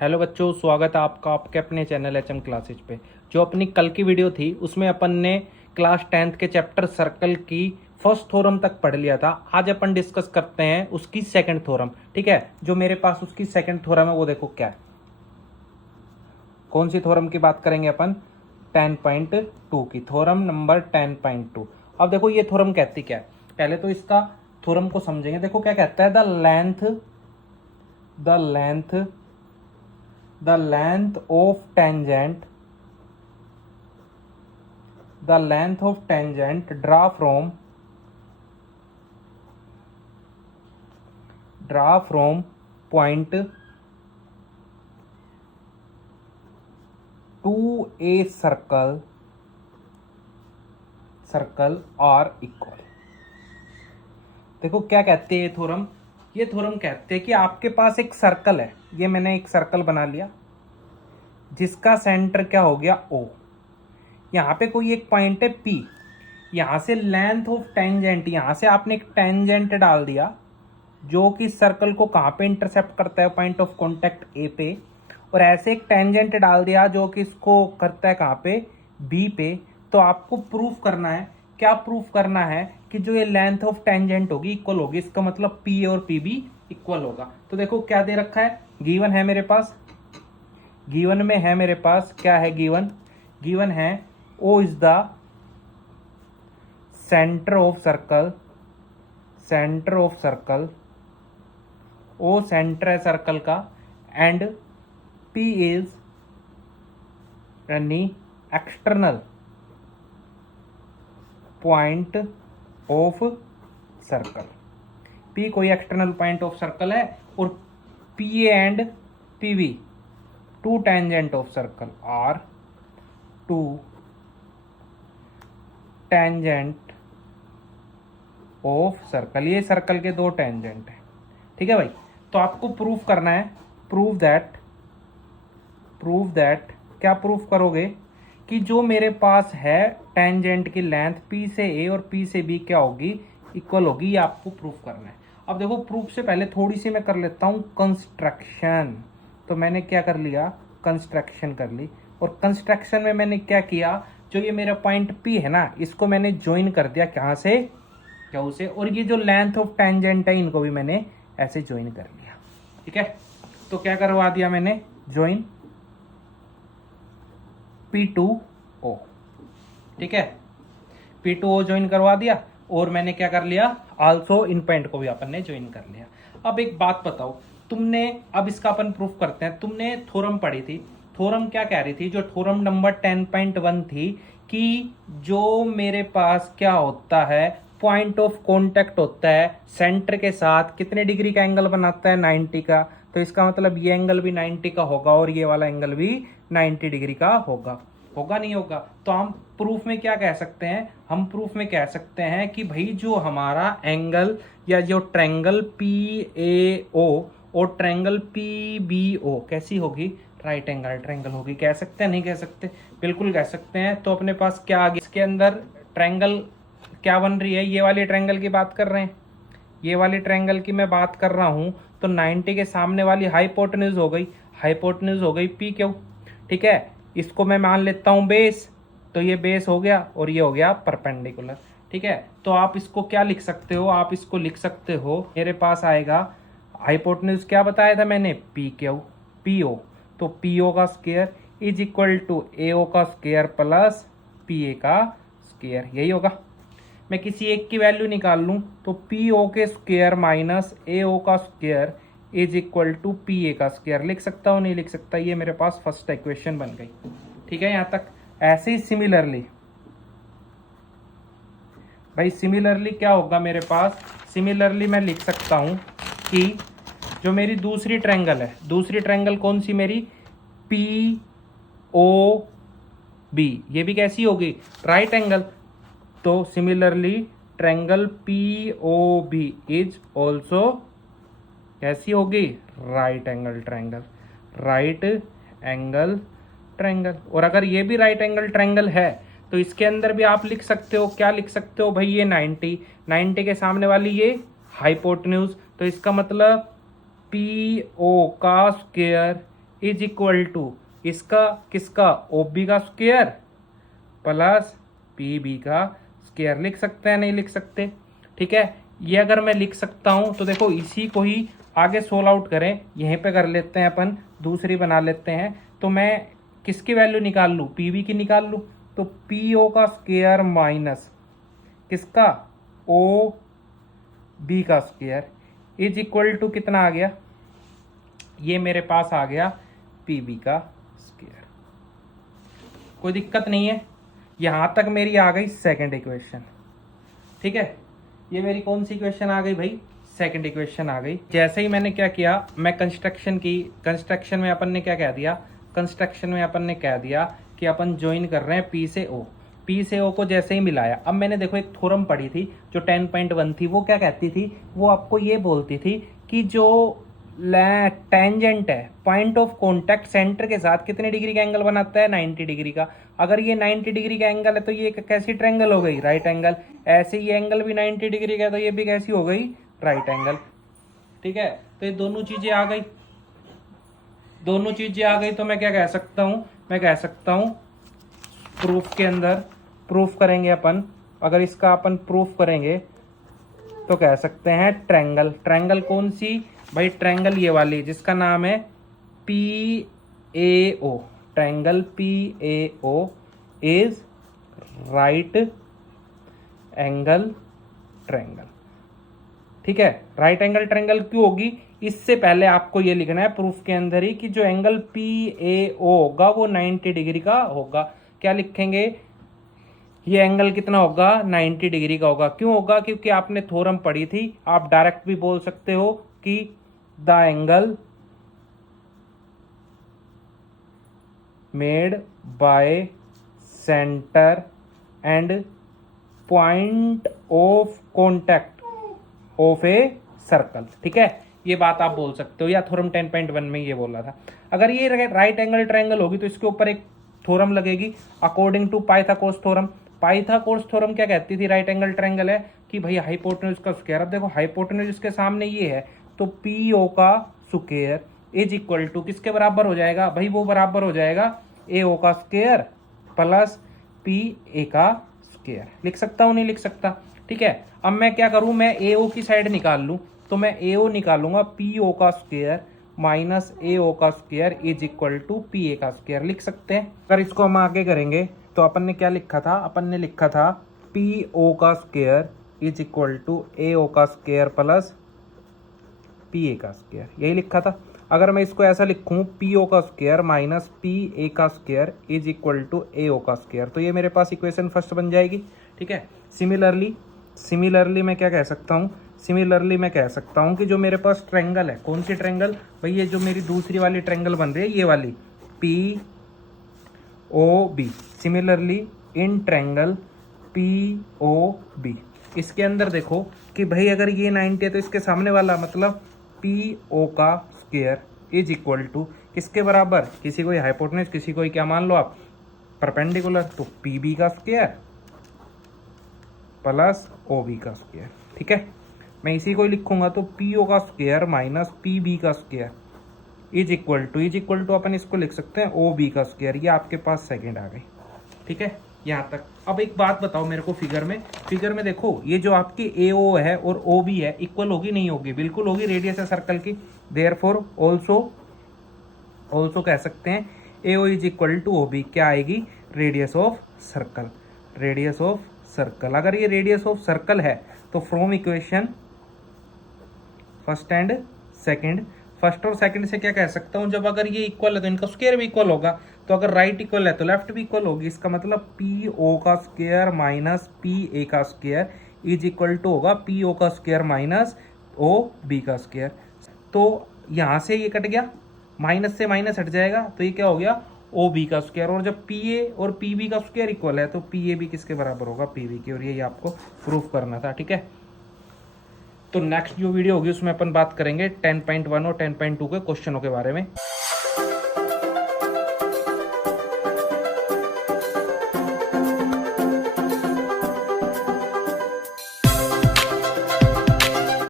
Hello बच्चों, स्वागत है आपका आपके अपने चैनल एचएम क्लासेज पे। जो अपनी कल की वीडियो थी उसमें अपन ने क्लास 10th के चैप्टर सर्कल की फर्स्ट थ्योरम तक पढ़ लिया था। आज अपन डिस्कस करते हैं उसकी सेकंड थ्योरम। ठीक है, जो मेरे पास उसकी सेकंड थ्योरम है वो देखो क्या है। कौन सी थ्योरम की बात करेंगे अपन? 10.2 की थ्योरम नंबर 10.2। अब देखो ये थ्योरम कहती क्या है, पहले तो इसका थ्योरम को समझेंगे। देखो क्या कहता है, the length of tangent draw from point to a circle are equal। देखो क्या कहते हैं ये थ्योरम कहते हैं कि आपके पास एक सर्कल है, ये मैंने एक सर्कल बना लिया जिसका सेंटर क्या हो गया O। यहाँ पे कोई एक पॉइंट है P, यहाँ से लेंथ ऑफ टेंजेंट, यहाँ से आपने एक टेंजेंट डाल दिया जो कि सर्कल को कहाँ पे इंटरसेप्ट करता है, पॉइंट ऑफ कॉन्टेक्ट A पे, और ऐसे एक टेंजेंट डाल दिया जो कि इसको करता है कहाँ पे, B पे। तो आपको प्रूफ करना है, क्या प्रूफ करना है कि जो ये लेंथ ऑफ टेंजेंट होगी इक्वल होगी, इसका मतलब P और P भी इक्वल होगा। तो देखो क्या दे रखा है, गिवन है मेरे पास, गिवन में है मेरे पास क्या है, गिवन है O is the centre of circle, O centre है सर्कल का, एंड P इज यानी external point of circle. P कोई एक्सटर्नल पॉइंट ऑफ सर्कल है, और PA and PB two tangent of circle are two tangent of circle. ये circle के दो tangent है। ठीक है भाई, तो आपको प्रूफ करना है, प्रूव दैट क्या प्रूफ करोगे कि जो मेरे पास है टेंजेंट की लेंथ P से A और P से B क्या होगी, इक्वल होगी। ये आपको प्रूफ करना है। अब देखो प्रूफ से पहले थोड़ी सी मैं कर लेता हूं कंस्ट्रक्शन। तो मैंने क्या कर लिया, कंस्ट्रक्शन कर ली, और कंस्ट्रक्शन में मैंने क्या किया, जो ये मेरा पॉइंट P है ना, इसको मैंने ज्वाइन कर दिया कहाँ से, क्या से, और ये जो लेंथ ऑफ टेंजेंट है इनको भी मैंने ऐसे ज्वाइन कर लिया। ठीक है, तो क्या करवा दिया मैंने, ज्वाइन P2O। ठीक है, P2O ज्वाइन करवा दिया, और मैंने क्या कर लिया, आल्सो इन पॉइंट को भी अपन ने ज्वाइन कर लिया। अब एक बात बताओ, तुमने, अब इसका अपन प्रूफ करते हैं। तुमने थ्योरम पढ़ी थी, थ्योरम क्या कह रही थी, जो थ्योरम नंबर 10.1 थी, कि जो मेरे पास क्या होता है, पॉइंट ऑफ कांटेक्ट होता है सेंटर के साथ, कितने डिग्री का एंगल बनाता है, 90 का। तो इसका मतलब ये एंगल भी 90 का होगा और ये वाला एंगल भी 90 डिग्री का होगा नहीं होगा? तो हम प्रूफ में क्या कह सकते हैं, हम प्रूफ में कह सकते हैं कि भाई जो हमारा एंगल या जो ट्रायंगल PAO और ट्रायंगल PBO कैसी होगी, राइट एंगल ट्रायंगल होगी। कह सकते हैं, नहीं कह सकते? बिल्कुल कह सकते हैं। तो अपने पास क्या आ गया, इसके अंदर ट्रायंगल क्या बन रही है, ये वाली ट्रायंगल की बात कर रहे हैं, ये वाली ट्रायंगल की मैं बात कर रहा हूं। तो 90 के सामने वाली हाइपोटेन्यूज हो गई PQ। ठीक है, इसको मैं मान लेता हूं बेस, तो ये बेस हो गया और ये हो गया परपेंडिकुलर। ठीक है, तो आप इसको क्या लिख सकते हो, आप इसको लिख सकते हो, मेरे पास आएगा हाइपोटेन्यूज क्या बताया था मैंने, PO। तो PO का square is equal to AO का स्क्वायर प्लस PA का स्क्वायर, यही होगा। मैं किसी एक की वैल्यू निकाल लूं तो PO के स्क्वायर माइनस AO का square is equal to PA का स्क्वायर। लिख सकता हूं, नहीं लिख सकता? ये मेरे पास फर्स्ट इक्वेशन बन गई। ठीक है, यहां तक। ऐसे ही सिमिलरली भाई, सिमिलरली क्या होगा मेरे पास, सिमिलरली मैं लिख सकता हूं कि जो मेरी दूसरी ट्रायंगल है, दूसरी ट्रायंगल कौन सी मेरी, POB, ये भी कैसी होगी, राइट एंगल। तो similarly triangle POB is also कैसी होगी, राइट एंगल ट्रायंगल। और अगर ये भी राइट एंगल ट्रायंगल है तो इसके अंदर भी आप लिख सकते हो, क्या लिख सकते हो भाई, ये 90 के सामने वाली ये हाइपोटेन्यूज, तो इसका मतलब PO का स्क्वायर इज इक्वल टू इसका किसका, ओ बी का स्क्वायर प्लस पी बी का स्क्वायर। लिख सकते हैं नहीं लिख सकते? ठीक है, ये अगर मैं लिख सकता हूं तो देखो इसी को ही आगे सोल्व आउट करें, यहीं पे कर लेते हैं अपन, दूसरी बना लेते हैं। तो मैं किसकी वैल्यू निकाल लूँ, पी बी की निकाल लूँ, तो पी ओ का स्क्वायर माइनस किसका, ओ बी का स्क्वायर इज इक्वल टू कितना आ गया, ये मेरे पास आ गया पी बी का स्क्वायर। कोई दिक्कत नहीं है, यहां तक मेरी आ गई सेकंड इक्वेशन। ठीक है, ये मेरी कौन सी इक्वेशन आ गई भाई, सेकंड इक्वेशन आ गई। जैसे ही मैंने क्या किया, मैं कंस्ट्रक्शन में अपन ने क्या कह दिया, कंस्ट्रक्शन में अपन ने कह दिया कि अपन ज्वाइन कर रहे हैं पी से ओ। पी से ओ को जैसे ही मिलाया, अब मैंने देखो एक थ्योरम पढ़ी थी जो 10.1 थी, वो क्या कहती थी, वो आपको ये बोलती थी कि जो टेंजेंट है पॉइंट ऑफ कॉन्टैक्ट सेंटर के साथ कितने डिग्री का एंगल बनाता है, 90 डिग्री का। अगर ये 90 डिग्री का एंगल है तो ये कैसी ट्रायंगल हो गई, राइट एंगल। ऐसे ये एंगल भी 90 डिग्री का है तो ये भी कैसी हो गई, राइट एंगल। ठीक है, तो ये दोनों चीजें आ गई, दोनों चीजें आ गई। तो मैं क्या कह सकता हूं, मैं कह सकता हूं प्रूफ के अंदर, प्रूफ करेंगे अपन, अगर इसका अपन प्रूफ करेंगे तो कह सकते हैं ट्रायंगल। ट्रायंगल कौन सी भाई, ट्रायंगल ये वाली जिसका नाम है P A O. Triangle P A O is right angle triangle. ठीक है, राइट एंगल ट्रायंगल क्यों होगी, इससे पहले आपको ये लिखना है प्रूफ के अंदर ही कि जो एंगल पी ए ओ होगा वो 90 डिग्री का होगा। क्या लिखेंगे, ये एंगल कितना होगा, 90 डिग्री का होगा। क्यों होगा, क्योंकि आपने थ्योरम पढ़ी थी। आप डायरेक्ट भी बोल सकते हो कि the angle made by centre and point of contact of a circle. ठीक है, ये बात आप बोल सकते हो, या थ्योरम 10.1 में ये बोला था। अगर ये राइट एंगल ट्रायंगल होगी तो इसके ऊपर एक थ्योरम लगेगी according to Pythagoras theorem. Pythagoras theorem क्या कहती थी, राइट एंगल ट्रायंगल है कि भाई हाइपोटेन्यूज का स्क्वायर। अब देखो हाइपोटेन्यूज इसके सामने ये है तो पी ओ का स्क्वायर इज इक्वल टू किसके बराबर हो जाएगा भाई, वो बराबर हो जाएगा ए ओ का स्क्वायर प्लस पी ए का स्क्वायर। लिख सकता हूं नहीं लिख सकता? ठीक है, अब मैं क्या करूं, मैं ए ओ की साइड निकाल लूं, तो मैं ए ओ निकालूंगा पी ओ का स्क्वायर माइनस ए ओ का square is equal to P A का स्क्वायर। लिख सकते हैं। अगर इसको हम आगे करेंगे तो अपन ने क्या लिखा था, अपन ने लिखा था पी ओ का square is equal to A O का स्क्वायर प्लस पी ए का स्क्वायर, यही लिखा था। अगर मैं इसको ऐसा लिखूं पी ओ का स्क्वायर माइनस पी ए का square is equal to A O का स्क्वायर, तो ये मेरे पास इक्वेशन फर्स्ट बन जाएगी। ठीक है, सिमिलरली मैं क्या कह सकता हूँ, सिमिलरली मैं कह सकता हूँ कि जो मेरे पास ट्रायंगल है, कौन सी ट्रायंगल भाई, ये जो मेरी दूसरी वाली ट्रायंगल बन रही है ये वाली P O B. Similarly in triangle P O B, इसके अंदर देखो कि भाई अगर ये 90 है तो इसके सामने वाला मतलब पी ओ का स्क्वायर इज इक्वल टू किसके बराबर, किसी को हाइपोटेन्यूज, किसी को क्या मान लो आप, परपेंडिकुलर, तो पी बी का स्क्वायर प्लस ओ बी का स्क्वायर। ठीक है, मैं इसी को ही लिखूंगा तो पी ओ का स्क्वायर माइनस पी बी का स्क्वायर इज इक्वल टू अपन इसको लिख सकते हैं ओ बी का स्क्वायर। ये आपके पास सेकंड आ गई। ठीक है, यहाँ तक। अब एक बात बताओ मेरे को, फिगर में देखो ये जो आपकी ए ओ है और ओ बी है इक्वल होगी नहीं होगी, बिल्कुल होगी, रेडियस है सर्कल की। देयरफॉर ऑल्सो कह सकते हैं A O is equal to O B, क्या आएगी, radius of circle. Radius of circle, अगर ये रेडियस ऑफ सर्कल है तो from equation first and second, first और सेकंड से क्या कह सकता हूं, जब अगर ये इक्वल है तो इनका स्क्वायर भी इक्वल होगा, तो अगर राइट इक्वल है तो लेफ्ट भी इक्वल होगी। इसका मतलब पी ओ का स्क्वायर माइनस पी ए का स्क्वायर इज इक्वल टू होगा पी ओ का स्क्वायर माइनस ओ बी का स्क्वायर। तो यहां से ये कट गया, माइनस से माइनस हट जाएगा, तो ये क्या हो गया, ओ बी का स्क्वायर। और जब पी ए और पी बी का स्क्वायर इक्वल है तो पी ए भी किसके बराबर होगा, पी बी के। और यही आपको प्रूफ करना था। ठीक है, तो नेक्स्ट जो वीडियो होगी उसमें अपन बात करेंगे 10.1 और 10.2 के क्वेश्चनों के बारे में।